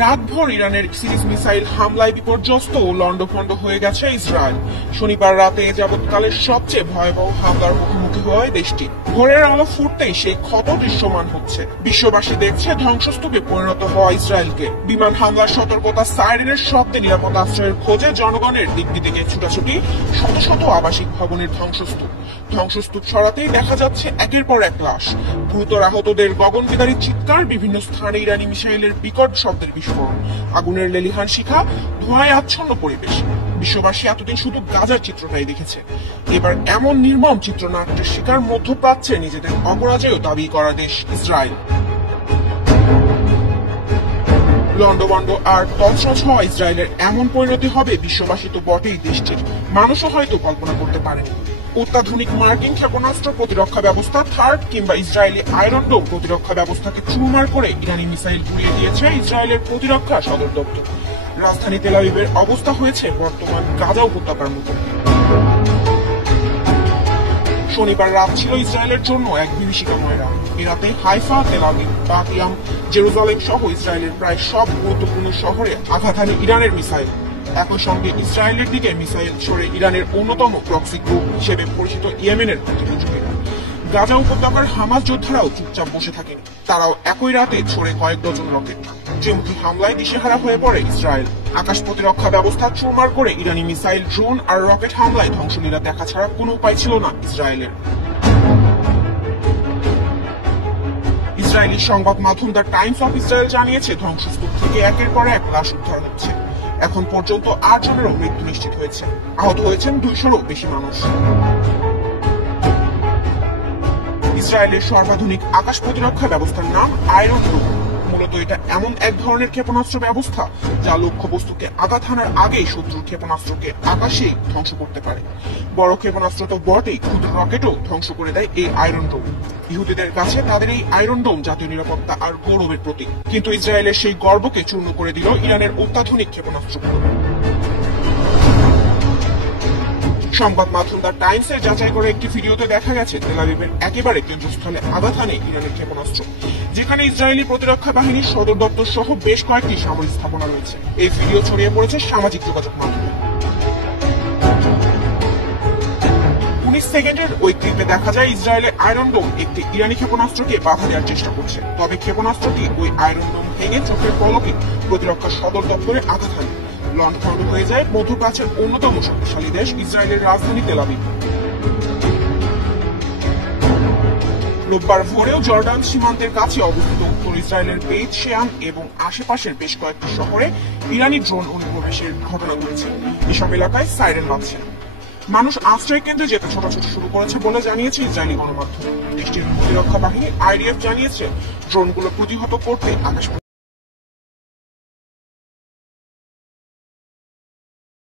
রাতভর ইরানের series missile হামলায় বিপর্যস্ত ও লন্ডভন্ড হয়ে গেছে ইসরায়েল। শনিবার রাতে যাবৎকালের সবচেয়ে ভয়াবহ হামলার মুখোমুখি হয় দেশটি। ভোরের আলো ফুটতেই সেই ক্ষত দৃশ্যমান হচ্ছে। বিশ্ববাসী দেখছে ধ্বংসস্তূপে পরিণত হওয়া ইসরায়েলকে। বিমান হামলার সতর্কতা সাইরেনের শব্দে নিরাপদ আশ্রয়ের খোঁজে জনগণের দিক দিকে ছুটাছুটি, শত শত আবাসিক ভবনের ধ্বংসস্তূপ সরাতেই দেখা যাচ্ছে একের পর এক লাশ। গুরুতর আহতদের গগনবিদারী চিৎকার, বিভিন্ন স্থানে ইরানি মিসাইলের বিকট শব্দের বিস্ফোরণ, আগুনের লেলিহান শিখা, ধোঁয়ায় আচ্ছন্ন পরিবেশ। বিশ্ববাসী এতদিন শুধু গাজার চিত্রটাই দেখেছে। এবার এমন নির্মম চিত্রনাট্যের শিকার মধ্যপ্রাচ্যে নিজেদের অপরাজেয় দাবি করা দেশ ইসরায়েল। লন্ডভন্ড আর তছনছ হওয়া ইসরায়েলের এমন পরিণতি হবে বিশ্ববাসী তো বটেই, দেশটির মানুষও হয়তো কল্পনা করতে পারেন। অত্যাধুনিক মার্কিন ক্ষেপণাস্ত্র প্রতিরক্ষা ব্যবস্থা থার্ড কিংবা ইসরায়েলি আয়রন ডোম প্রতিরক্ষা ব্যবস্থাকে চুরমার করে ইরানি মিসাইল ঘুরিয়ে দিয়েছে ইসরায়েলের প্রতিরক্ষা সদর দপ্তর। রাজধানী তেল আবিবের অবস্থা হয়েছে বর্তমান গাজা উপত্যকার মতো। শনিবার রাত ছিল ইসরায়েলের জন্য এক বিভীষিকাময় রাত। এ রাতে হাইফা, তেল আবিব, বাতিয়াম, জেরুজালেম সহ ইসরায়েলের প্রায় সব গুরুত্বপূর্ণ শহরে আঘাত হানে ইরানের মিসাইল। একই সঙ্গে ইসরায়েলের দিকে মিসাইল ছড়ে ইরানের অন্যতম প্রক্সি গ্রুপ হিসেবে পরিচিত ইয়েমেনের প্রতিযোগীরা। গাজা উপত্যকার হামাস যোদ্ধারাও চুপচাপ বসে থাকেনি। তারাও একই রাতে ছড়ে কয়েক ডজন রকেট। ত্রিমুখী হামলায় দিশেহারা হয়ে পড়ে ইসরায়েল। আকাশ প্রতিরক্ষা ব্যবস্থা চুরমার করে ইরানি মিসাইল, ড্রোন আর রকেট হামলায় ধ্বংসলীলা দেখা ছাড়া কোনো উপায় ছিল না ইসরায়েলের। ইসরায়েলি সংবাদ মাধ্যম দ্য টাইমস অফ ইসরায়েল জানিয়েছে, ধ্বংসস্তূপ থেকে একের পর এক লাশ উদ্ধার হচ্ছে। এখন পর্যন্ত 8 জনেরও মৃত্যু নিশ্চিত হয়েছে। আহত হয়েছেন 200-রও বেশি মানুষ। ইসরায়েলের সর্বাধুনিক আকাশ প্রতিরক্ষা ব্যবস্থার নাম আয়রন ডোম। মূলত এটা এমন এক ধরনের ক্ষেপণাস্ত্র ব্যবস্থা যা লক্ষ্যবস্তুকে আঘাত হানার আগেই শত্রুর ক্ষেপণাস্ত্রকে আকাশেই ধ্বংস করতে পারে। বড় ক্ষেপণাস্ত্র তো বটেই, ক্ষুদ্র রকেটও ধ্বংস করে দেয় এই আয়রন ডোম। ইহুদিদের কাছে তাদের এই আয়রন ডোম জাতীয় নিরাপত্তা আর গৌরবের প্রতীক। কিন্তু ইসরায়েলের সেই গর্বকে চূর্ণ করে দিল ইরানের অত্যাধুনিক ক্ষেপণাস্ত্রগুলো। সংবাদ মাধ্যম দ্য টাইমসের যাচাই করে একটি ভিডিওতে দেখা গেছে তেল আবিবের একেবারে কেন্দ্রস্থলে আঘাত হানে ইরানের ক্ষেপণাস্ত্র, যেখানে ইসরায়েলি প্রতিরক্ষা বাহিনীর সদর দপ্তর সহ বেশ কয়েকটি সামরিক স্থাপনা রয়েছে। এই ভিডিও ছড়িয়ে পড়েছে সামাজিক যোগাযোগ মাধ্যমে। 19 সেকেন্ডের ওই ক্লিপে দেখা যায় ইসরায়েলের আয়রন ডোম একটি ইরানি ক্ষেপণাস্ত্রকে বাধা দেওয়ার চেষ্টা করছে। তবে ক্ষেপণাস্ত্রটি ওই আয়রন ডোম ভেঙে চোখের পলকে প্রতিরক্ষা সদর দপ্তরে আঘাত হানে। লন্ডভন্ড হয়ে যায় মধ্যপ্রাচ্যের অন্যতম শক্তিশালী দেশ ইসরায়েলের রাজধানী তেল আবিব। রোববার ভোরেও জর্ডান সীমান্তের কাছে অবস্থিত উত্তর ইসরায়েলের বেইত শেয়ান এবং আশেপাশের বেশ কয়েকটি শহরে ইরানি ড্রোন অনুপ্রবেশের ঘটনা ঘটেছে। এসব এলাকায় সাইরেন বাজছে। মানুষ আশ্রয় কেন্দ্রে যেতে ছোটাছুটি শুরু করেছে বলে জানিয়েছে ইসরায়েলি গণমাধ্যম। দেশটির প্রতিরক্ষা বাহিনী আইডিএফ জানিয়েছে, ড্রোনগুলো প্রতিহত করতে আকাশ